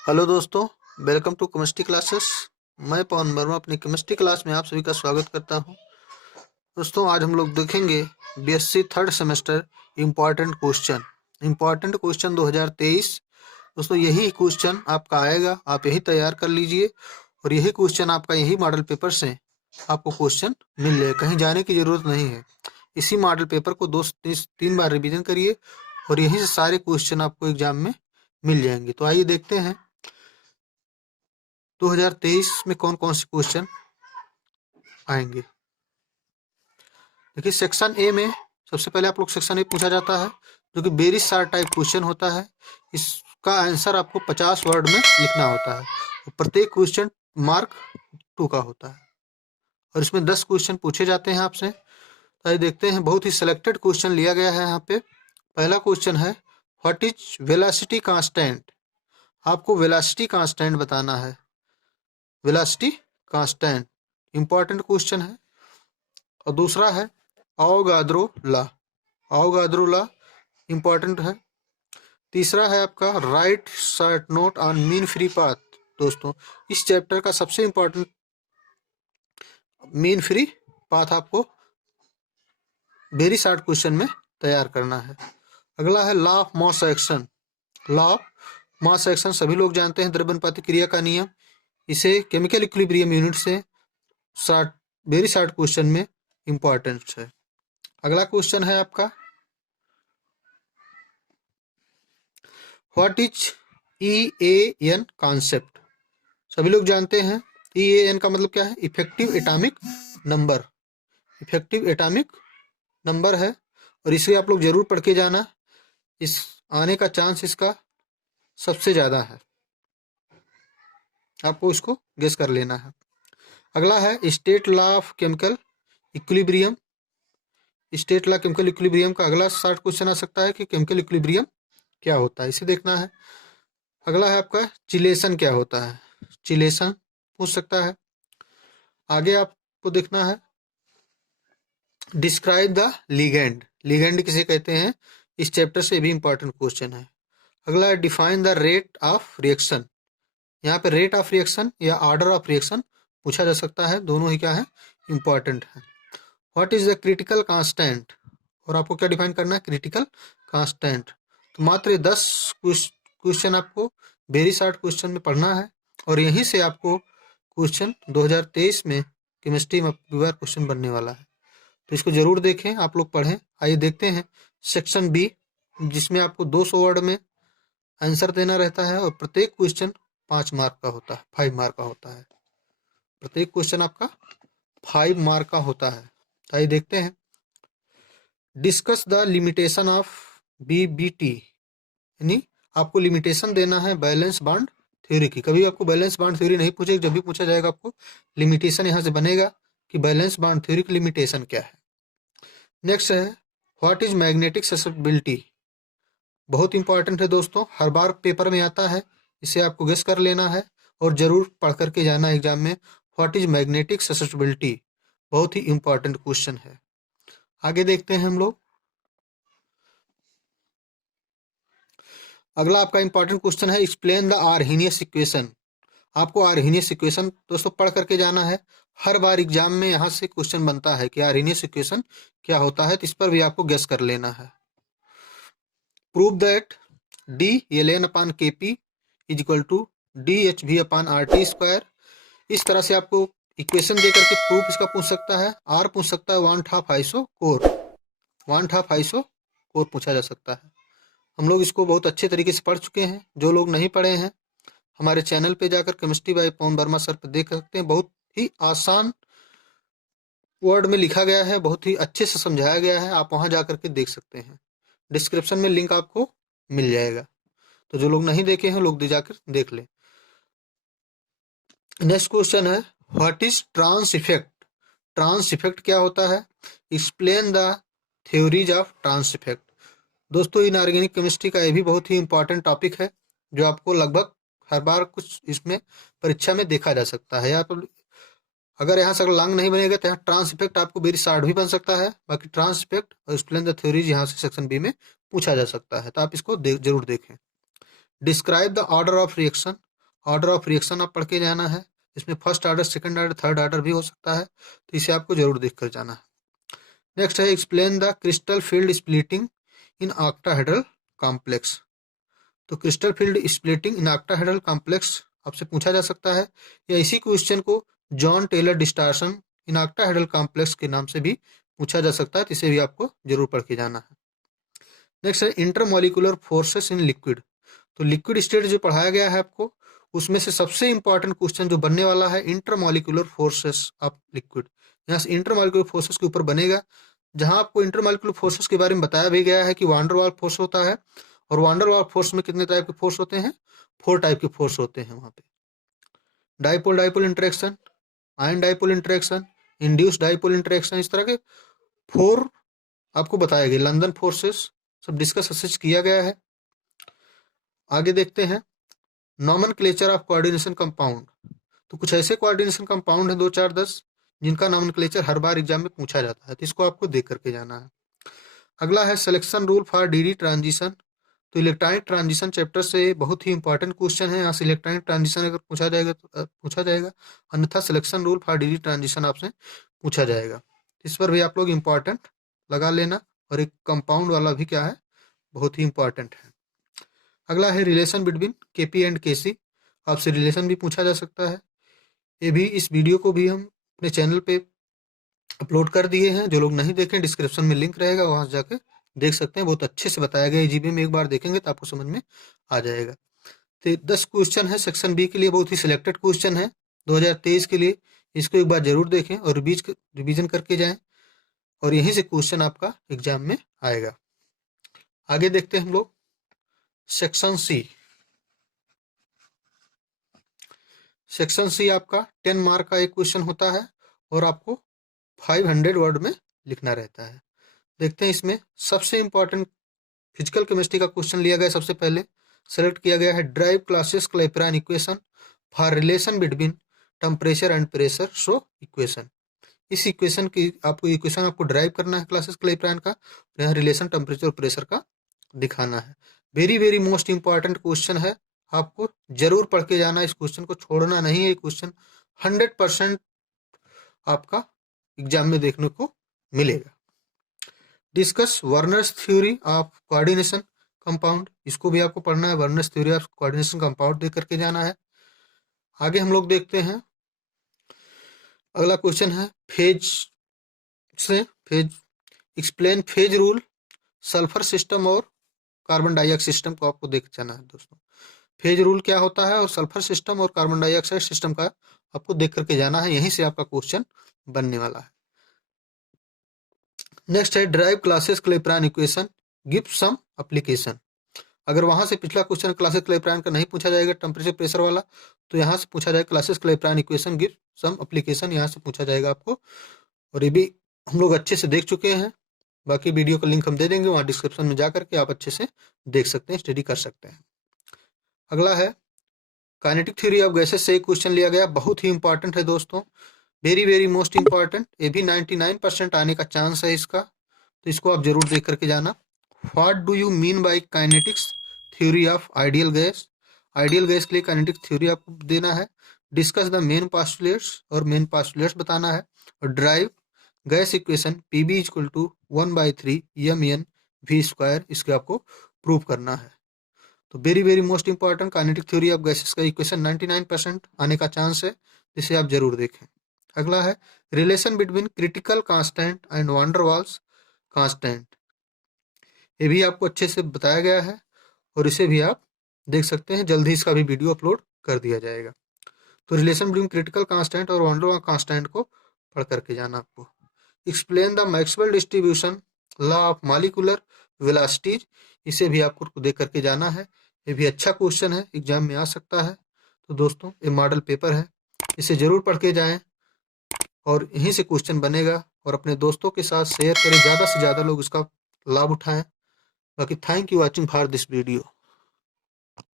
Hello दोस्तों, welcome to chemistry classes. मैं पवन वर्मा अपनी केमिस्ट्री क्लास में आप सभी का स्वागत करता हूं। दोस्तों, आज हम लोग देखेंगे BSc third semester important question 2023। दोस्तों, यही क्वेश्चन आपका आएगा, आप यही तैयार कर लीजिए और यही क्वेश्चन आपका यही मॉडल पेपर से आपको क्वेश्चन मिल जाए, कहीं जाने की जरूरत नहीं है। इसी मॉडल पेपर को 2 से 3 बार रिवीजन करिए और यहीं से सारे क्वेश्चन आपको एग्जाम में मिल जाएंगे। तो आइए देखते हैं 2023 में कौन कौन से क्वेश्चन आएंगे। देखिए, सेक्शन ए में सबसे पहले आप लोग सेक्शन ए पूछा जाता है, जो कि वेरी शॉर्ट टाइप क्वेश्चन होता है। इसका आंसर आपको 50 वर्ड में लिखना होता है और प्रत्येक क्वेश्चन मार्क 2 का होता है और इसमें 10 क्वेश्चन पूछे जाते हैं आपसे। तो आइए देखते हैं, बहुत ही सिलेक्टेड क्वेश्चन लिया गया है यहाँ पे। पहला क्वेश्चन है, व्हाट इज वेलोसिटी कांस्टेंट। आपको वेलोसिटी कांस्टेंट बताना है। वेलोसिटी कांस्टेंट इंपॉर्टेंट क्वेश्चन है। और दूसरा है Avogadro law. Avogadro law important है। तीसरा है आपका right short note on mean free path. दोस्तों, इस चैप्टर का सबसे इंपॉर्टेंट मीन फ्री पाथ आपको वेरी शॉर्ट क्वेश्चन में तैयार करना है। अगला है law of mass action. Law of mass action सभी लोग जानते हैं, द्रव्यनुपातिक क्रिया का नियम। इसे केमिकल इक्विलिब्रियम यूनिट से शॉर्ट वेरी शॉर्ट क्वेश्चन में इंपॉर्टेंट है। अगला क्वेश्चन है आपका, व्हाट इज EAN कॉन्सेप्ट। सभी लोग जानते हैं EAN का मतलब क्या है, effective atomic number. Effective atomic number है और इसे आप लोग जरूर पढ़ के जाना, इस आने का चांस इसका सबसे ज्यादा है, आपको इसको गेस कर लेना है। अगला है state law of chemical equilibrium. State law chemical equilibrium का अगला शॉर्ट क्वेश्चन आ सकता है कि केमिकल इक्विलिब्रियम क्या होता है, इसे देखना है। अगला है आपका चिलेशन क्या होता है, चिलेशन पूछ सकता है। आगे आपको देखना है डिस्क्राइब द लिगेंड। लिगेंड किसे कहते हैं, इस चैप्टर से भी इंपॉर्टेंट क्वेश्चन है। अगला है define the rate of reaction. यहाँ पे रेट ऑफ रिएक्शन या ऑर्डर ऑफ रिएक्शन पूछा जा सकता है, दोनों ही क्या है, इंपॉर्टेंट है। What is the critical constant, और आपको क्या डिफाइन करना है, क्रिटिकल कांस्टेंट। तो मात्र 10 क्वेश्चन आपको वेरी शॉर्ट क्वेश्चन में पढ़ना है और यहीं से आपको क्वेश्चन 2023 में केमिस्ट्री में क्वेश्चन बनने वाला है। तो इसको जरूर देखें, आप लोग पढ़ें। आइए देखते हैं सेक्शन बी, जिसमें आपको 200 वर्ड में आंसर देना रहता है और प्रत्येक क्वेश्चन 5 मार्क का होता है, 5 मार्क का होता है। प्रत्येक क्वेश्चन आपका 5 मार्क का होता है। तो आइए देखते हैं, discuss the limitation of BBT। यानी आपको लिमिटेशन देना है बैलेंस बॉन्ड थ्योरी की। कभी आपको बैलेंस बॉन्ड थ्योरी नहीं पूछेगी, जब भी पूछा जाएगा आपको लिमिटेशन यहाँ से बनेगा कि बैलेंस बॉन्ड थ्योरी की लिमिटेशन क्या है। नेक्स्ट है व्हाट इज मैग्नेटिक ससेप्टिबिलिटी। बहुत इंपॉर्टेंट है दोस्तों, हर बार पेपर में आता है, इसे आपको गेस कर लेना है और जरूर पढ़ करके जाना एग्जाम में। व्हाट इज मैग्नेटिक ससेप्टिबिलिटी बहुत ही इंपॉर्टेंट क्वेश्चन है। आगे देखते हैं हम लोग, अगला आपका इंपॉर्टेंट क्वेश्चन है एक्सप्लेन द आर्हेनियस इक्वेशन। आपको आर्हेनियस इक्वेशन दोस्तों पढ़ करके जाना है, हर बार एग्जाम में यहाँ से क्वेश्चन बनता है कि आर्हेनियस इक्वेशन क्या होता है, तो इस पर भी आपको गेस कर लेना है। Prove that D ln/Kp is equal to DHV/RT²। इस तरह से आपको इक्वेशन दे करके प्रूफ इसका पूछ सकता है। आर पूछ सकता है 1/2 आइसो कोर, 1/2 आइसो कोर पूछा जा सकता है। हम लोग इसको बहुत अच्छे तरीके से पढ़ चुके हैं, जो लोग नहीं पढ़े हैं हमारे चैनल पे जाकर केमिस्ट्री बाय पवन वर्मा सर पे देख सकते हैं। बहुत ही आसान वर्ड में लिखा गया है, बहुत ही अच्छे से समझाया गया है, आप वहां जाकर के देख सकते हैं। डिस्क्रिप्शन में लिंक आपको मिल जाएगा, तो जो लोग नहीं देखे हैं लोग जाकर देख लें। नेक्स्ट क्वेश्चन है what is trans effect. Trans effect क्या होता है, explain the theories of trans effect. दोस्तों, इनऑर्गेनिक केमिस्ट्री का ये भी बहुत ही इंपॉर्टेंट टॉपिक है, जो आपको लगभग हर बार कुछ इसमें परीक्षा में देखा जा सकता है। या तो अगर यहाँ से लॉन्ग नहीं बनेगा तो यहाँ ट्रांस इफेक्ट आपको वेरी शॉर्ट भी बन सकता है। बाकी ट्रांस इफेक्ट और एक्सप्लेन द थ्योरीज यहाँ से सेक्शन बी में पूछा जा सकता है, तो आप इसको जरूर देखें। Describe the order of reaction. Order of reaction आप पढ़ के जाना है। इसमें first order, second order, third order भी हो सकता है, तो इसे आपको जरूर देख कर जाना है। नेक्स्ट है explain the crystal field splitting in octahedral complex. तो crystal field splitting in octahedral complex आपसे पूछा जा सकता है, या इसी क्वेश्चन को Jahn Teller distortion in octahedral complex के नाम से भी पूछा जा सकता है, तो इसे भी आपको जरूर पढ़ के जाना है। नेक्स्ट है इंटरमोलिकुलर फोर्सेस इन लिक्विड। तो लिक्विड स्टेट जो पढ़ाया गया है आपको, उसमें से सबसे इंपॉर्टेंट क्वेश्चन जो बनने वाला है इंटरमोलिकुलर फोर्सेस ऑफ लिक्विड। यहाँ से इंटरमोलिकुलर फोर्सेस के ऊपर बनेगा, जहां आपको इंटरमोलिकुलर फोर्सेस के बारे में बताया भी गया है कि वान डेर वाल्स फोर्स होता है, और वान डेर वाल्स फोर्स में कितने टाइप के फोर्स होते हैं, 4 टाइप के फोर्स होते हैं वहां पे। Dipole dipole interaction, ion dipole interaction, induce dipole interaction, इस तरह के 4 आपको बताए गए। लंदन फोर्सेस सब डिस्कस किया गया है। आगे देखते हैं नॉमेनक्लेचर ऑफ कोऑर्डिनेशन कंपाउंड। तो कुछ ऐसे कोऑर्डिनेशन कंपाउंड है 2, 4, 10 जिनका नॉमेनक्लेचर हर बार एग्जाम में पूछा जाता है, तो इसको आपको देख करके जाना है। अगला है selection rule for DD transition. तो इलेक्ट्रॉनिक ट्रांजिशन चैप्टर से बहुत ही इंपॉर्टेंट क्वेश्चन है। यहाँ से इलेक्ट्रॉनिक ट्रांजिशन अगर पूछा जाएगा तो पूछा जाएगा, अन्यथा selection rule for DD transition आपसे पूछा जाएगा। इस पर भी आप लोग इम्पॉर्टेंट लगा लेना। और एक कंपाउंड वाला भी क्या है, बहुत ही इंपॉर्टेंट है। अगला है रिलेशन बिटवीन केपी एंड केसी। आपसे रिलेशन भी पूछा जा सकता है। ये भी, इस वीडियो को भी हम अपने चैनल पे अपलोड कर दिए हैं। जो लोग नहीं देखें, डिस्क्रिप्शन में लिंक रहेगा, वहां से जाकर देख सकते हैं। बहुत अच्छे से बताया गया है, जीबी में एक बार देखेंगे तो आपको समझ में आ जाएगा। तो 10 क्वेश्चन है सेक्शन बी के लिए, बहुत ही सिलेक्टेड क्वेश्चन है 2023 के लिए। इसको एक बार जरूर देखें और रिवीजन करके जाएं, और यहीं से क्वेश्चन आपका एग्जाम में आएगा। आगे देखते हैं हम लोग सेक्शन सी। सेक्शन सी आपका 10 मार्क का एक क्वेश्चन होता है, और आपको 500 वर्ड में लिखना रहता है। देखते हैं इसमें सबसे इंपॉर्टेंट फिजिकल केमिस्ट्री का क्वेश्चन लिया गया। सबसे पहले सेलेक्ट किया गया है derive Clausius Clapeyron equation for relation between temperature and pressure show equation. इस इक्वेशन की आपको ड्राइव करना है क्लासेस क्लैपेरॉन का, यहाँ रिलेशन टेम्परेचर और प्रेशर का दिखाना है। Very very most important question है, आपको जरूर पढ़ के जाना। इस क्वेश्चन को छोड़ना नहीं है। क्वेश्चन 100% आपका एग्जाम में देखने को मिलेगा। Discuss Werner's theory of coordination compound. इसको भी आपको पढ़ना है। Werner's theory of coordination compound देख करके जाना है। आगे हम लोग देखते हैं, अगला क्वेश्चन है phase explain phase rule sulphur system और कार्बन डाइऑक्साइड सिस्टम को आपको देख जाना है दोस्तों। फेज रूल क्या होता है और सल्फर सिस्टम और कार्बन डाइऑक्साइड सिस्टम का आपको देख करके जाना है। यहीं से आपका क्वेश्चन बनने वाला है। नेक्स्ट है derive Clausius Clapeyron equation give some application. अगर वहां से पिछला क्वेश्चन क्लासेस क्लैपेरॉन का नहीं पूछा जाएगा टेम्परेचर प्रेशर वाला, तो यहाँ से पूछा जाएगा Clausius Clapeyron equation give some application, यहाँ से पूछा जाएगा आपको। और ये भी हम लोग अच्छे से देख चुके हैं। बाकी वीडियो का लिंक हम दे देंगे, वहाँ डिस्क्रिप्शन में जा करके आप अच्छे से देख सकते हैं, स्टडी कर सकते हैं। अगला है काइनेटिक थ्योरी ऑफ गैसेस से एक क्वेश्चन लिया गया, बहुत ही इंपॉर्टेंट है दोस्तों, वेरी वेरी मोस्ट इंपॉर्टेंट। ये भी 99% आने का चांस है इसका, तो इसको आप जरूर देख करके जाना। What do you mean by kinetics theory of ideal gas. Ideal gas के लिए काइनेटिक थ्योरी आपको देना है। डिस्कस द मेन पास्टुलेट्स, और मेन पास्टुलेट्स बताना है। और derive gas equation PV equal to 1/3 mn v², इसके आपको प्रूव करना है। तो very very most important kinetic theory of gases का इक्वेशन 99% आने का चांस है, इसे आप जरूर देखें। अगला है relation between critical constant and van der Waals constant. ये भी आपको अच्छे से बताया गया है, और इसे भी आप देख सकते हैं। जल्द ही इसका भी वीडियो अपलोड कर दिया जाएगा। तो रिलेशन बिटवीन क्रिटिकल कांस्टेंट और वान डेर वाल्स कांस्टेंट को पढ़ करके जाना आपको। Explain the Maxwell distribution law of molecular velocities, इसे भी आपको देख करके जाना है। ये भी अच्छा क्वेश्चन है, एग्जाम में आ सकता है। तो दोस्तों ये मॉडल पेपर है, इसे जरूर पढ़ के जाएं, और यहीं से क्वेश्चन बनेगा। और अपने दोस्तों के साथ शेयर करें, ज़्यादा से ज़्यादा लोग इसका लाभ उठाएं। बाकी thank you watching for this video.